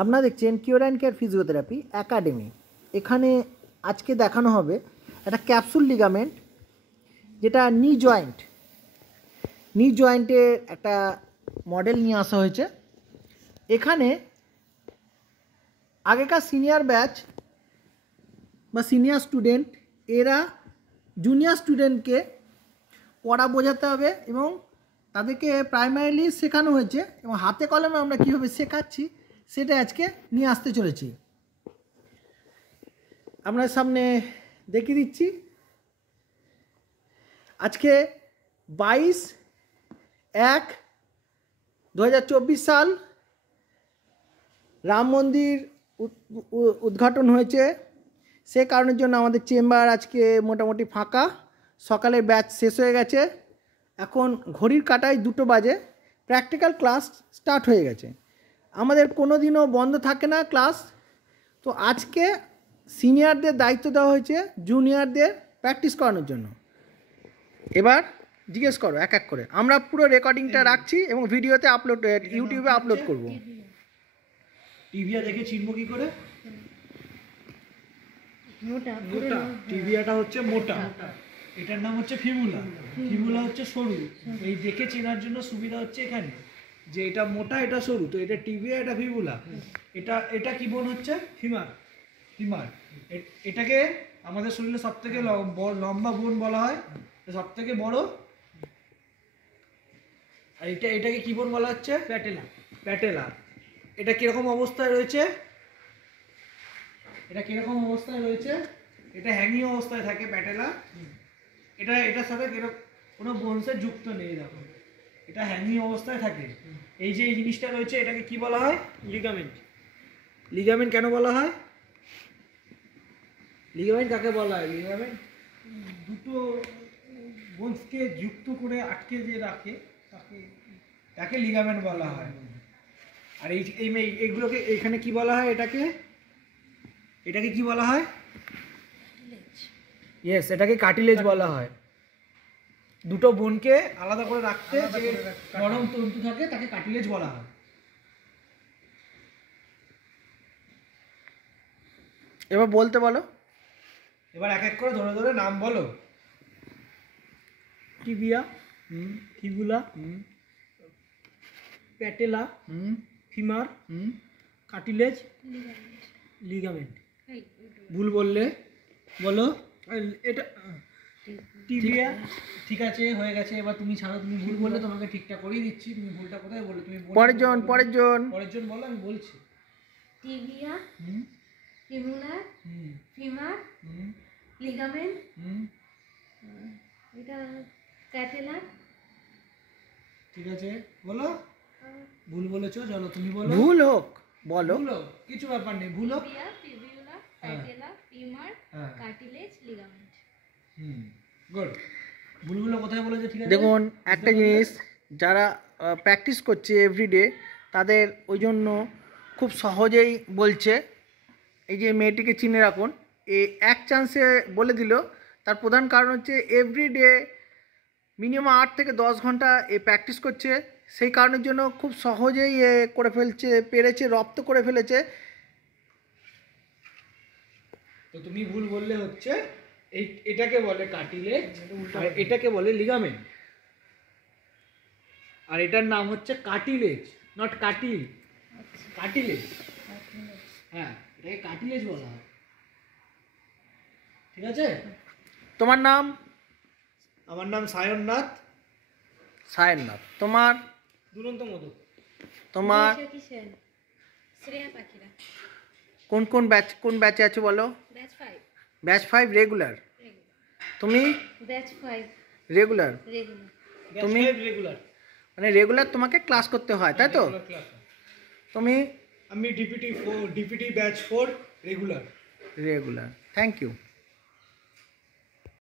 আপনারা দেখছেন cure and care physiotherapy academy. এখানে আজকে দেখানো হবে একটা ক্যাপসুল লিগামেন্ট, যেটা নি জয়েন্টের একটা মডেল নিয়ে আসা হয়েছে। এখানে আগেকার সিনিয়র ব্যাচ বা সিনিয়র স্টুডেন্ট এরা জুনিয়র স্টুডেন্টকে পড়া বোঝাতে হবে এবং তাদেরকে প্রাইমারিলি শেখানো হয়েছে এবং হাতে কলমে আমরা কীভাবে শেখাচ্ছি সেটা আজকে নিয়ে আসতে চলেছি। আপনার সামনে দেখিয়ে দিচ্ছি। আজকে 22/1/2024 সাল রাম মন্দির উদ্ঘাটন হয়েছে। সে কারণের জন্য আমাদের চেম্বার আজকে মোটামুটি ফাঁকা। সকালে ব্যাচ শেষ হয়ে গেছে, এখন ঘড়ির কাঁটায় 2টো বাজে। প্র্যাকটিক্যাল ক্লাস স্টার্ট হয়ে গেছে। আমাদের কোনো দিনও বন্ধ থাকে না ক্লাস। তো আজকে সিনিয়রদের দায়িত্ব দেওয়া হয়েছে জুনিয়রদের প্র্যাকটিস করানোর জন্য। এবার জিজ্ঞেস করো এক এক করে। আমরা পুরো রেকর্ডিংটা রাখছি এবং ভিডিওতে ইউটিউবে আপলোড করব। টিভিয়া দেখে চিনব কি করে? মোটা টিভিয়াটা হচ্ছে মোটা, এটার নাম হচ্ছে ফিবুলা। ফিবুলা হচ্ছে সরু। এই দেখে চেনার জন্য সুবিধা হচ্ছে এখানে যে এটা মোটা এটা সরু, তো এটা টিবিয়া এটা ফিবুলা। এটা কি বোন হচ্ছে? ফিমার। এটাকে আমাদের শরীরে সবথেকে লম্বা বোন বলা হয়, সবথেকে বড়। আর এটাকে কি বোন বলা হচ্ছে? প্যাটেলা। এটা কিরকম অবস্থায় রয়েছে? এটা হ্যাঙ্গিং অবস্থায় থাকে প্যাটেলা। এটার সাথে কোনো বোনসে যুক্ত নেই। দেখো এটা হ্যাঙ্গিং অবস্থায় থাকে। এই যে এই জিনিসটা রয়েছে এটাকে কি বলা হয়? লিগামেন্ট কেন বলা হয়? লিগামেন্ট কাকে বলা হয়? লিগামেন্ট দুটো বোনসকে যুক্ত করে আটকে যে রাখে তাকে লিগামেন্ট বলা হয়। আর এইগুলোকে এখানে কি বলা হয়? এটাকে কি বলা হয়? ইয়েস, এটাকে কার্টিলেজ বলা হয়। দুটো বোনকে আলাদা করে রাখতে যে নরম তন্তু থাকে তাকে কার্টিলেজ বলা হয়। এবার বলতে বলো। এবার এক এক করে ধরে ধরে নাম বলো। Tibia, fibula, patella, femur, cartilage, ligament. ভুল বললে বলো। এটা টিবিয়া। ঠিক আছে, হয়ে গেছে। এবার তুমি ছাড়ো, তুমি ভুল বললে তোমাকে ঠিকঠাক করেই দিচ্ছি। তুমি ভুলটা কোথায় বললে? তুমি পরের জন বলো, আমি বলছি। টিবিয়া, ফিবুলা, ফিমার, লিগামেন্ট, এটা প্যাটেলা। ঠিক আছে, বলো। ভুল বলেছো, চলো তুমি বলো। ভুল হোক বলো, কিছু ব্যাপার নেই। ভুল হোক। Fibula, patella, femur, cartilage, ligament. Good. ভুলগুলো কোথায় বলেছো? ঠিক আছে, দেখুন একটা জিনিস, যারা প্র্যাকটিস করছে এভরিডে তাদের ওই জন্য খুব সহজেই বলছে। এই যে মেয়েটিকে চিনে রাখুন, এক চান্সে বলে দিল। তার প্রধান কারণ হচ্ছে এভরিডে মিনিমাম 8 থেকে 10 ঘন্টা প্র্যাকটিস করছে। সেই কারণের জন্য খুব সহজেই করে পেরেছে, রপ্ত করে ফেলেছে। তো তুমি ভুল বললে হচ্ছে এটাকে বলে কার্টিলেজ আর এটাকে বলে লিগামেন্ট। আর এটার নাম হচ্ছে কার্টিলেজ, নট কাটিল। কার্টিলেজ, হ্যাঁ, এটাকে কার্টিলেজ বলা হয়। ঠিক আছে। তোমার নাম? আমার নাম সায়ননাথ। তোমার? দুরন্ত মোদক। তোমার? শ্রেয়া পাখিরা। কোন ব্যাচে আছে বলো? Batch 5 regular. তুমি? Batch 5 regular. তুমি রেগুলার মানে রেগুলার তোমাকে ক্লাস করতে হয়, তাই তো? তুমি? আমি DPT batch 4 regular. Thank you.